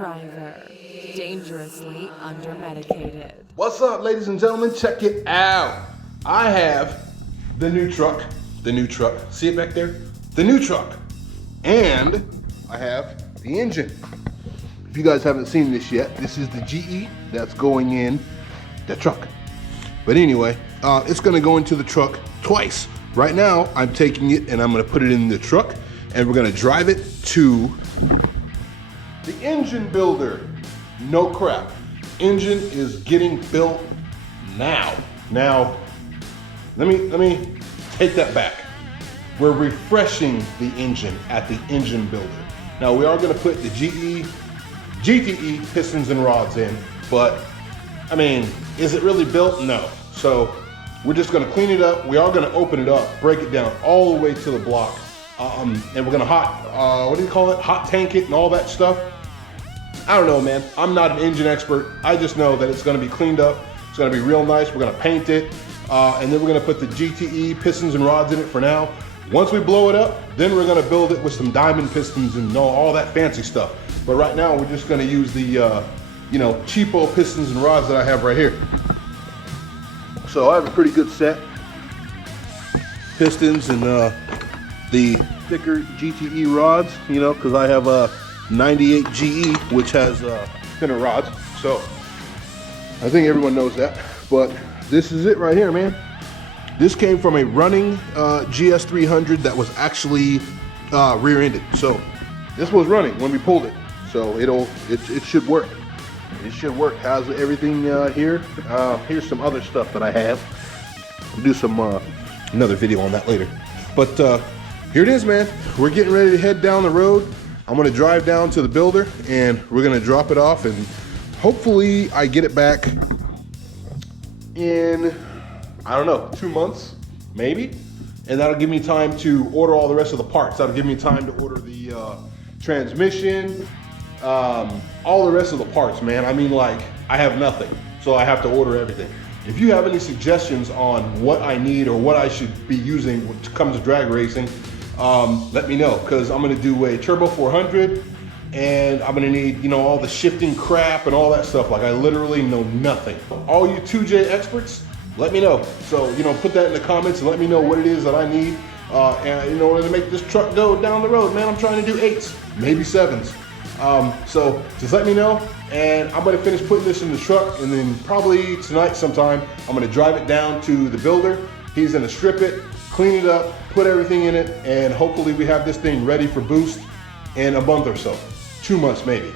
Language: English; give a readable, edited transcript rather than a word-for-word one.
MoeTheDriver, dangerously undermedicated. What's up, ladies and gentlemen? Check it out. I have the new truck. See it back there? The new truck. And I have the engine. If you guys haven't seen this yet, this is the GE that's going in the truck. But anyway, it's gonna go into the truck twice. Right now, I'm taking it and I'm gonna put it in the truck and we're gonna drive it to the engine builder. No crap. Engine is getting built now. Now, let me take that back. We're refreshing the engine at the engine builder. Now we are gonna put the GTE pistons and rods in, but I mean, is it really built? No. So we're just gonna clean it up. We are gonna open it up, break it down all the way to the block. And we're gonna hot tank it and all that stuff. I don't know, man. I'm not an engine expert. I just know that it's gonna be cleaned up. It's gonna be real nice. We're gonna paint it. And then we're gonna put the GTE pistons and rods in it for now. Once we blow it up, then we're gonna build it with some diamond pistons and all that fancy stuff. But right now, we're just gonna use the, cheapo pistons and rods that I have right here. So I have a pretty good set. Pistons and the thicker GTE rods, because I have a 98 GE, which has thinner rods. So I think everyone knows that. But this is it right here, man. This came from a running GS 300 that was actually rear-ended. So this was running when we pulled it. So it should work. It should work. How's everything here? Here's some other stuff that I have. We'll do some another video on that later. But here it is, man. We're getting ready to head down the road. I'm gonna drive down to the builder and we're gonna drop it off, and hopefully I get it back in, I don't know, 2 months, maybe. And that'll give me time to order all the rest of the parts. That'll give me time to order the transmission, all the rest of the parts, man. I mean, like, I have nothing, so I have to order everything. If you have any suggestions on what I need or what I should be using when it comes to drag racing, let me know, because I'm gonna do a turbo 400 and I'm gonna need, all the shifting crap and all that stuff. Like, I literally know nothing. All you 2J experts, let me know. So, put that in the comments and let me know what it is that I need. And in order to make this truck go down the road, man, I'm trying to do 8s, maybe 7s. So just let me know, and I'm gonna finish putting this in the truck, and then probably tonight sometime, I'm gonna drive it down to the builder. He's gonna strip it, clean it up, put everything in it, and hopefully we have this thing ready for boost in a month or so. 2 months maybe.